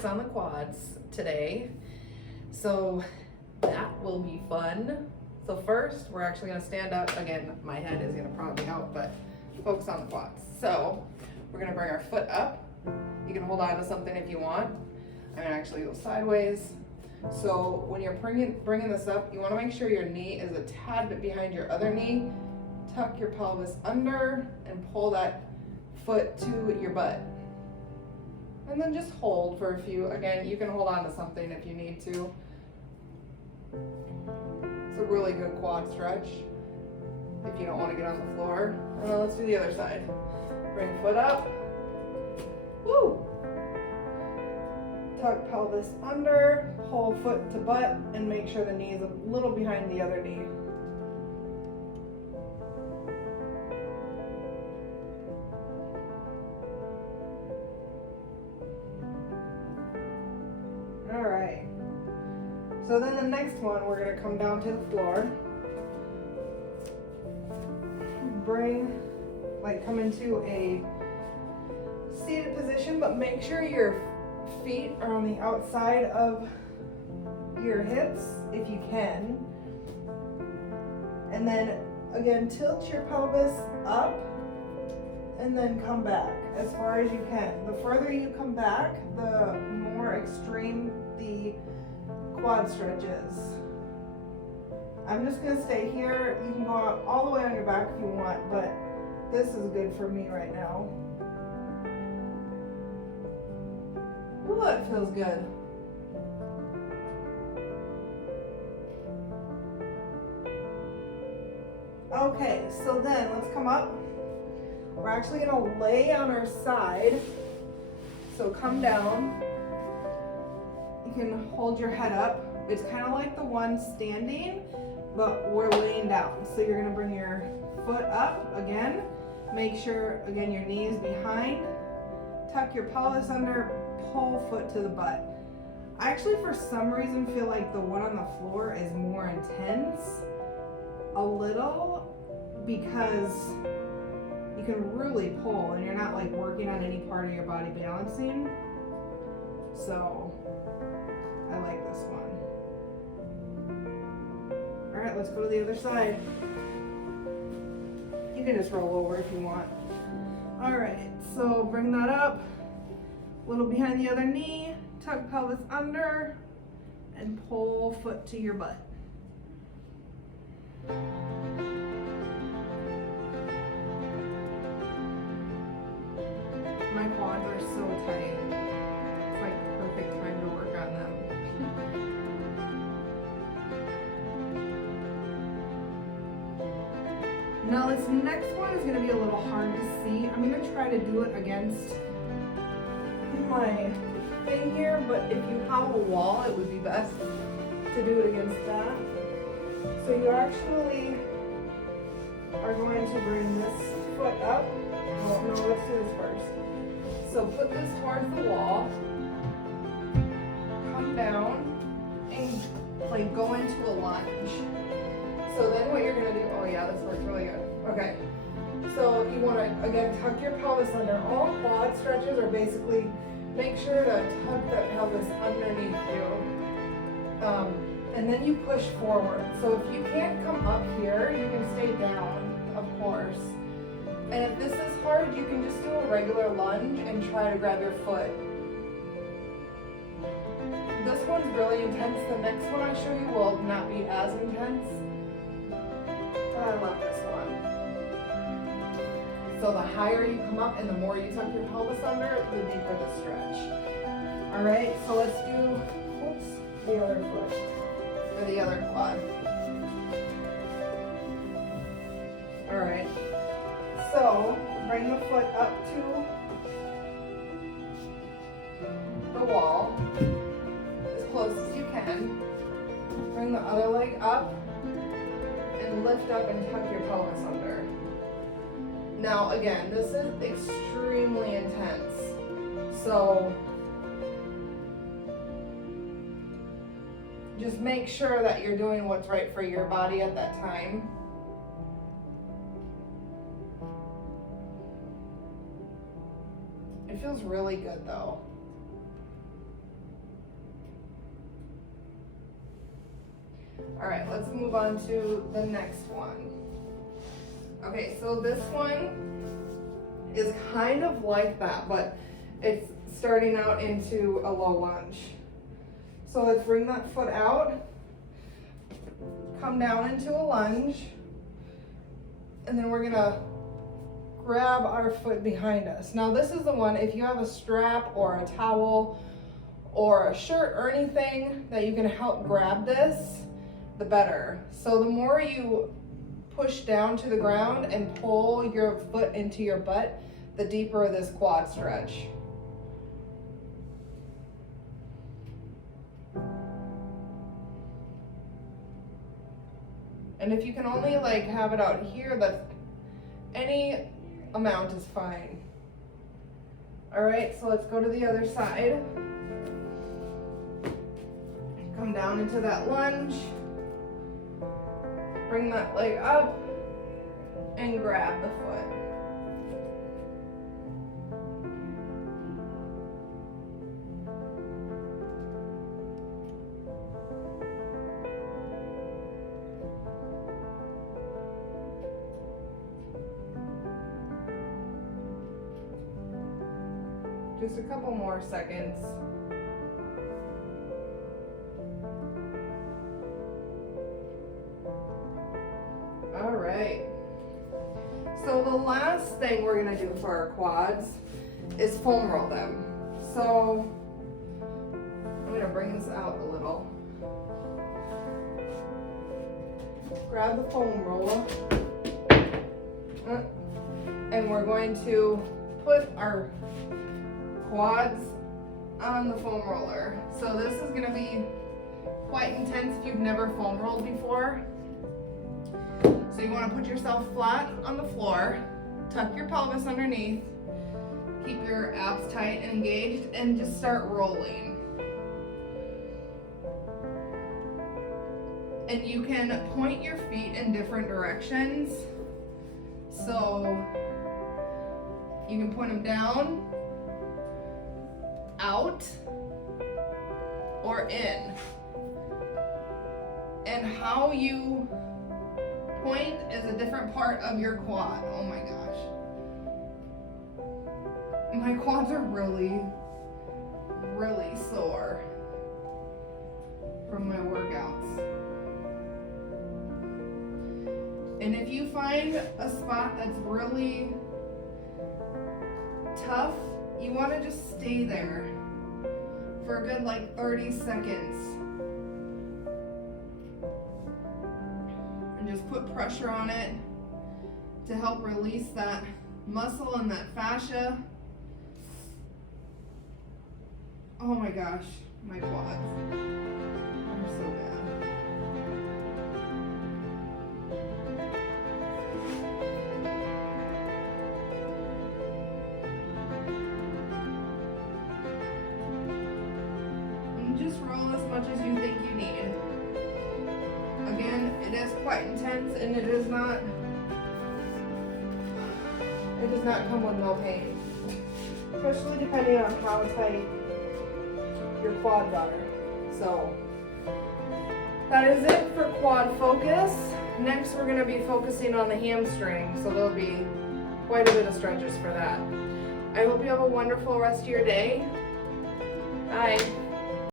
focus on the quads today. So that will be fun. So first, we're actually gonna stand up. Again, my head is gonna probably help, but focus on the quads. So we're gonna bring our foot up. You can hold on to something if you want. I'm gonna actually go sideways. So when you're bringing this up, you wanna make sure your knee is a tad bit behind your other knee. Tuck your pelvis under and pull that foot to your butt. And then just hold for a few. Again, you can hold on to something if you need to. It's a really good quad stretch if you don't want to get on the floor. And then let's do the other side. Bring foot up. Woo! Tuck pelvis under, pull foot to butt, and make sure the knee is a little behind the other knee. All right. So then the next one, we're gonna come down to the floor. Come into a seated position, but make sure your feet are on the outside of your hips if you can. And then again, tilt your pelvis up and then come back as far as you can. The further you come back, the more extreme the quad stretch is. I'm just gonna stay here. You can go out all the way on your back if you want, but this is good for me right now. Ooh, it feels good. Okay, so then let's come up. We're actually gonna lay on our side. So come down. You can hold your head up. It's kind of like the one standing, but we're laying down. So you're gonna bring your foot up again. Make sure, again, your knee is behind. Tuck your pelvis under, pull foot to the butt. I actually, for some reason, feel like the one on the floor is more intense. A little, because you can really pull and you're not like working on any part of your body balancing. So I like this one. All right, let's go to the other side. You can just roll over if you want. All right, so bring that up, a little behind the other knee, tuck pelvis under, and pull foot to your butt. My quads are so tight. It's like the perfect time to work on them. Now this next one is gonna be a little hard to see. I'm gonna try to do it against my thing here, but if you have a wall, it would be best to do it against that. So you actually are going to bring this foot up. Well, no, let's do this first. So put this towards the wall, come down, and like go into a lunge. So then what you're gonna do, oh yeah, this works really good. Okay, so you wanna, again, tuck your pelvis under. All quad stretches are basically, make sure to tuck that pelvis underneath you. And then you push forward. So if you can't come up here, you can stay down, of course. And if this is hard, you can just do a regular lunge and try to grab your foot. This one's really intense. The next one I show you will not be as intense. But I love this one. So the higher you come up and the more you tuck your pelvis under, the deeper the stretch. All right, so let's do, the other foot, or the other quad. All right, so bring the foot up to the wall, as close as you can. Bring the other leg up, and lift up and tuck your pelvis under. Now again, this is extremely intense, so just make sure that you're doing what's right for your body at that time. It feels really good though. All right, let's move on to the next one. Okay, so this one is kind of like that, but it's starting out into a low lunge. So let's bring that foot out, come down into a lunge, and then we're gonna grab our foot behind us. Now this is the one, if you have a strap or a towel or a shirt or anything that you can help grab this, the better. So the more you push down to the ground and pull your foot into your butt, the deeper this quad stretch. And if you can only like have it out here, that any amount is fine. All right, so let's go to the other side. Come down into that lunge. Bring that leg up and grab the foot. Just a couple more seconds. All right. So the last thing we're gonna do for our quads is foam roll them. So I'm gonna bring this out a little. Grab the foam roller. And we're going to put our quads on the foam roller. So this is gonna be quite intense if you've never foam rolled before. So you wanna put yourself flat on the floor, tuck your pelvis underneath, keep your abs tight and engaged, and just start rolling. And you can point your feet in different directions. So you can point them down, out, or in. And how you point is a different part of your quad. Oh my gosh. My quads are really, really sore from my workouts. And if you find a spot that's really tough, you want to just stay there for a good like 30 seconds. And just put pressure on it to help release that muscle and that fascia. Oh my gosh, my quads are so bad. Just roll as much as you think you need. Again, it is quite intense and it does not come with no pain. Especially depending on how tight your quads are. So that is it for quad focus. Next we're going to be focusing on the hamstring, so there'll be quite a bit of stretches for that. I hope you have a wonderful rest of your day. Bye.